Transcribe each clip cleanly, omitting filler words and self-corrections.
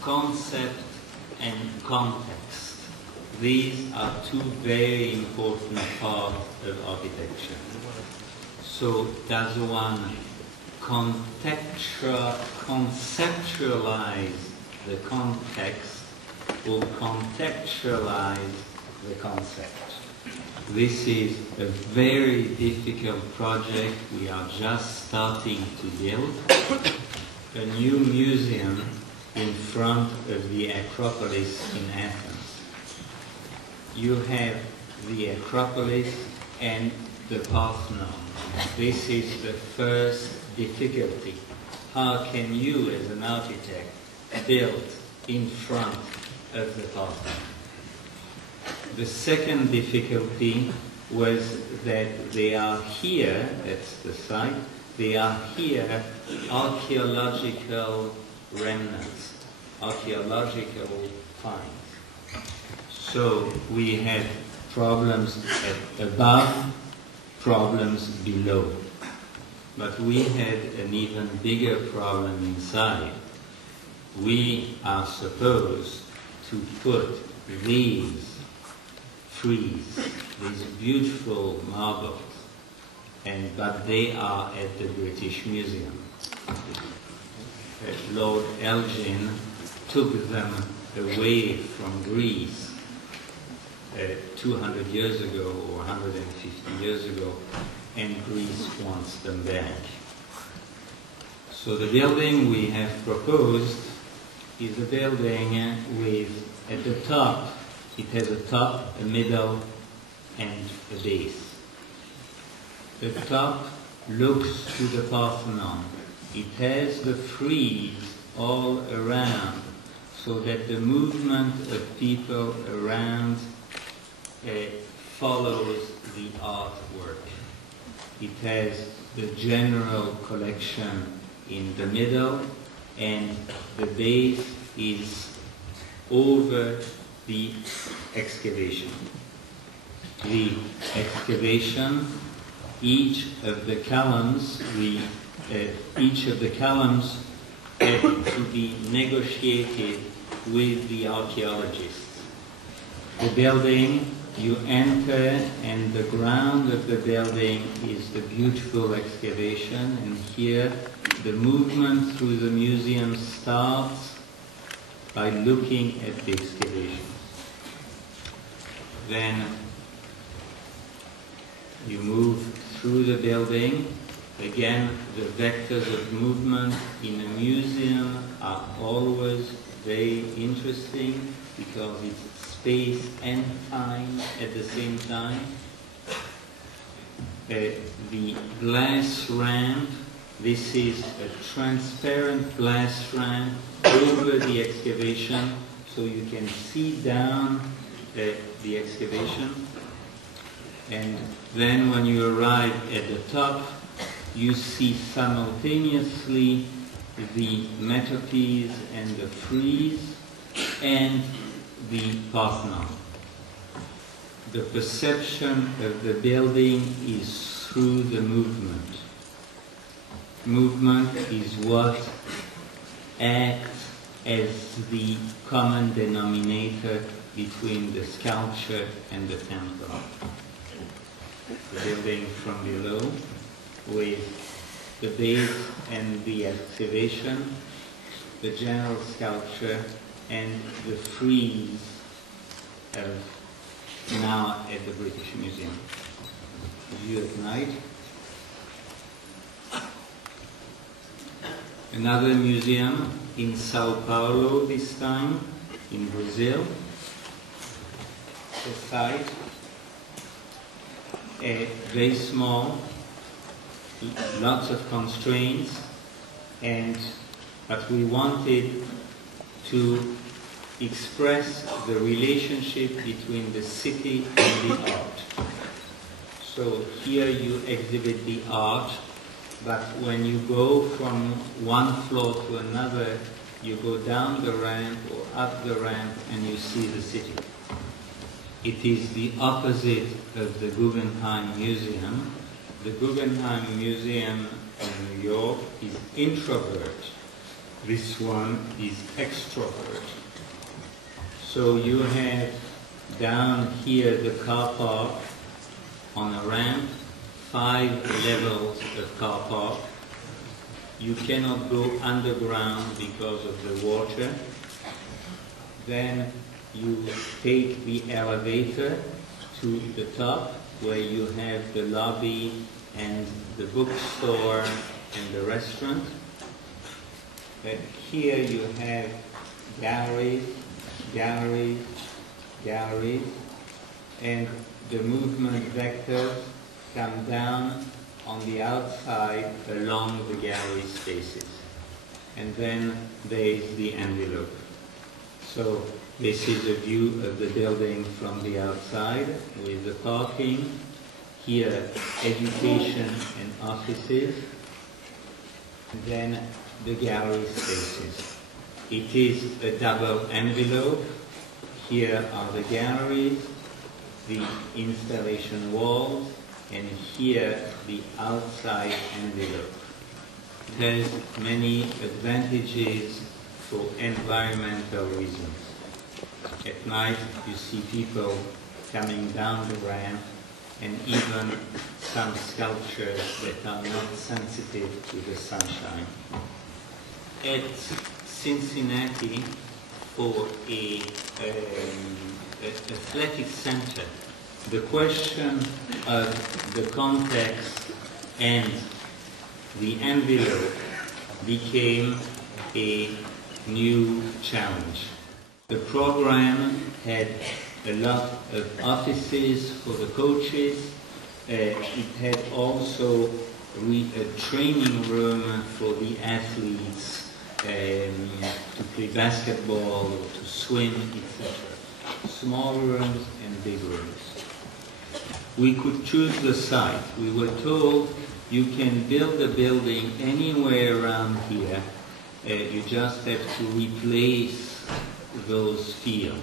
concept and context. These are two very important parts of architecture. So does one conceptualize the context or contextualize the concept? This is a very difficult project. We are just starting to build a new museum in front of the Acropolis in Athens. You have the Acropolis and the Parthenon. This is the first difficulty. How can you, as an architect, build in front of the Parthenon? The second difficulty was that they are here, that's the site, they are here archaeological remnants, archaeological finds. So we had problems above, problems below. But we had an even bigger problem inside. We are supposed to put these frieze, these beautiful marbles, but they are at the British Museum. Lord Elgin took them away from Greece 200 years ago or 150 years ago, and Greece wants them back. So the building we have proposed is a building with, at the top, it has a top, a middle, and a base. The top looks to the Parthenon. It has the frieze all around, so that the movement of people around follows the artwork. It has the general collection in the middle, and the base is over the excavation. The excavation, each of the columns had to be negotiated with the archaeologists. The building, you enter, and the ground of the building is the beautiful excavation, and here the movement through the museum starts by looking at the excavation. Then you move through the building. Again, the vectors of movement in a museum are always very interesting because it's space and time at the same time. The glass ramp, this is a transparent glass ramp over the excavation, so you can see down the excavation. And then when you arrive at the top, you see simultaneously the metopies and the frieze and the Parthenon. The perception of the building is through the movement. Movement is what acts as the common denominator between the sculpture and the temple. The building from below with the base and the excavation, the general sculpture, and the frieze now at the British Museum. View at night. Another museum in Sao Paulo this time, in Brazil. The site, very small, lots of constraints, but we wanted to express the relationship between the city and the art. So here you exhibit the art, but when you go from one floor to another, you go down the ramp or up the ramp and you see the city. It is the opposite of the Guggenheim Museum. The Guggenheim Museum in New York is introvert. This one is extrovert. So you have down here the car park on a ramp, 5 levels of car park. You cannot go underground because of the water. Then you take the elevator to the top where you have the lobby and the bookstore and the restaurant. Here you have galleries, galleries, galleries, and the movement vectors come down on the outside along the gallery spaces. And then there is the envelope. So this is a view of the building from the outside with the parking. Here, education and offices. And then the gallery spaces. It is a double envelope. Here are the galleries, the installation walls, and here the outside envelope. It has many advantages for environmental reasons. At night you see people coming down the ramp and even some sculptures that are not sensitive to the sunshine. At Cincinnati, for an athletic center, the question of the context and the envelope became a new challenge. The program had a lot of offices for the coaches. It had also a training room for the athletes to play basketball or to swim, etc. Small rooms and big rooms. We could choose the site. We were told you can build a building anywhere around here. You just have to replace those fields.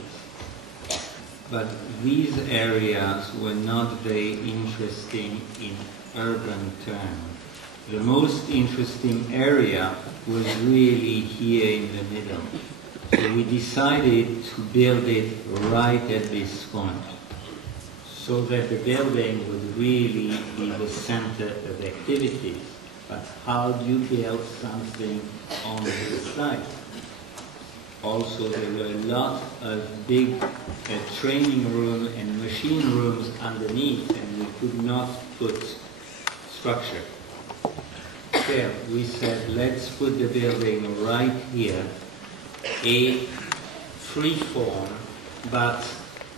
But these areas were not very interesting in urban terms. The most interesting area was really here in the middle. So we decided to build it right at this point, so that the building would really be the center of activities. But how do you build something on the site? Also, there were a lot of big training rooms and machine rooms underneath, and we could not put structure. So we said, let's put the building right here, a free form, but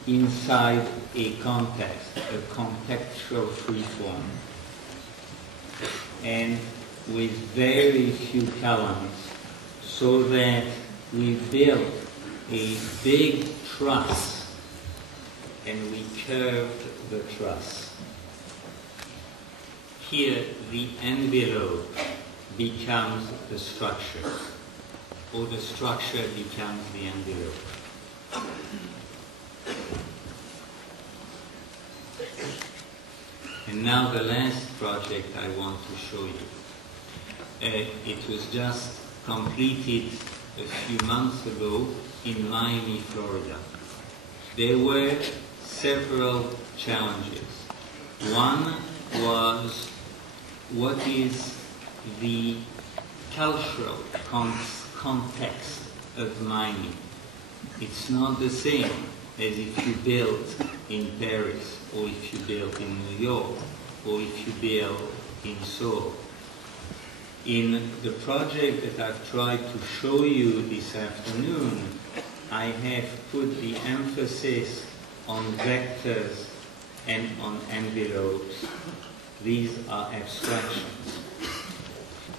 inside a context, a contextual free form, and with very few columns, so that we built a big truss and we curved the truss. Here the envelope becomes the structure, or the structure becomes the envelope. And now the last project I want to show you. It was just completed a few months ago in Miami, Florida. There were several challenges. One was, what is the cultural context of Miami? It's not the same as if you build in Paris, or if you build in New York, or if you build in Seoul. In the project that I've tried to show you this afternoon, I have put the emphasis on vectors and on envelopes. These are abstractions.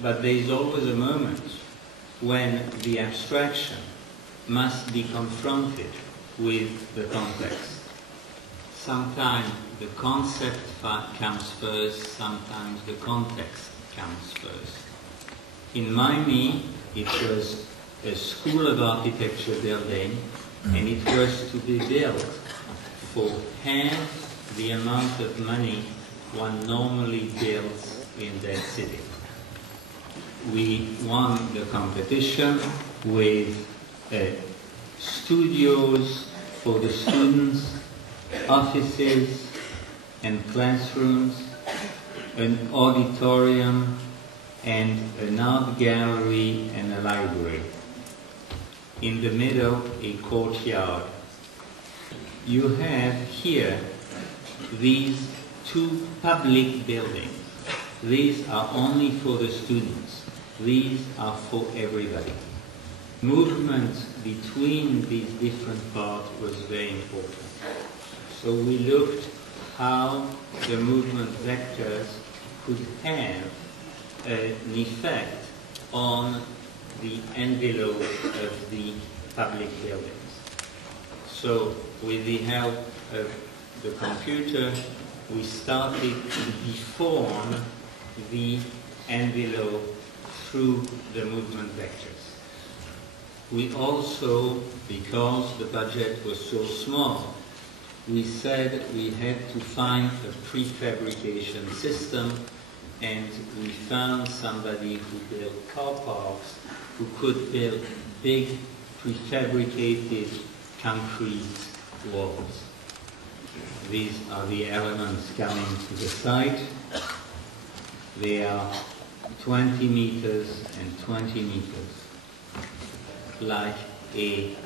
But there is always a moment when the abstraction must be confronted with the context. Sometimes the concept comes first, sometimes the context comes first. In Miami, it was a School of Architecture building, and it was to be built for half the amount of money one normally builds in that city. we won the competition with studios for the students, offices and classrooms, an auditorium and an art gallery and a library. In the middle, a courtyard. You have here these two public buildings. These are only for the students. These are for everybody. Movement between these different parts was very important. So we looked how the movement vectors could have an effect on the envelope of the public buildings. So with the help of the computer, we started to deform the envelope through the movement vectors. We also, because the budget was so small, we said we had to find a prefabrication system, and we found somebody who built car parks who could build big prefabricated concrete walls. These are the elements coming to the site. They are 20 meters and 20 meters, like a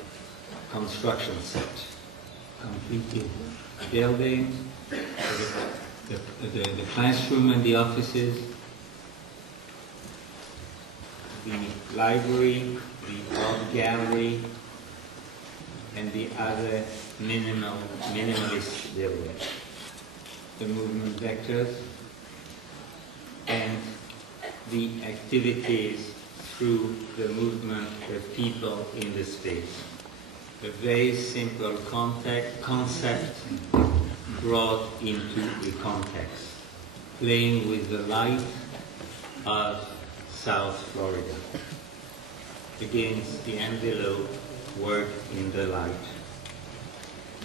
construction site. Completed buildings, the classroom and the offices, the library, the art gallery, and the other minimalist buildings. The movement vectors and the activities through the movement of people in the space. A very simple concept brought into a context, playing with the light of South Florida against the envelope, work in the light.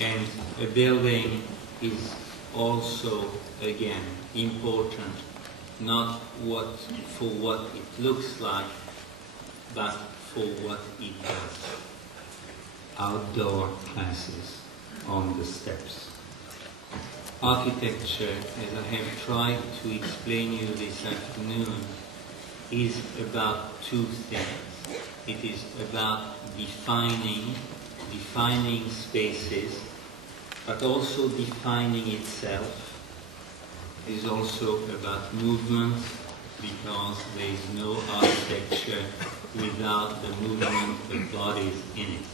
And a building is also, again, important, not for what it looks like, but for what it does. Outdoor classes on the steps. Architecture, as I have tried to explain you this afternoon, is about two things. It is about defining spaces, but also defining itself. It is also about movement, because there is no architecture without the movement of bodies in it.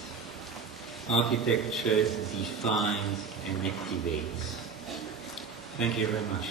Architecture defines and activates. Thank you very much.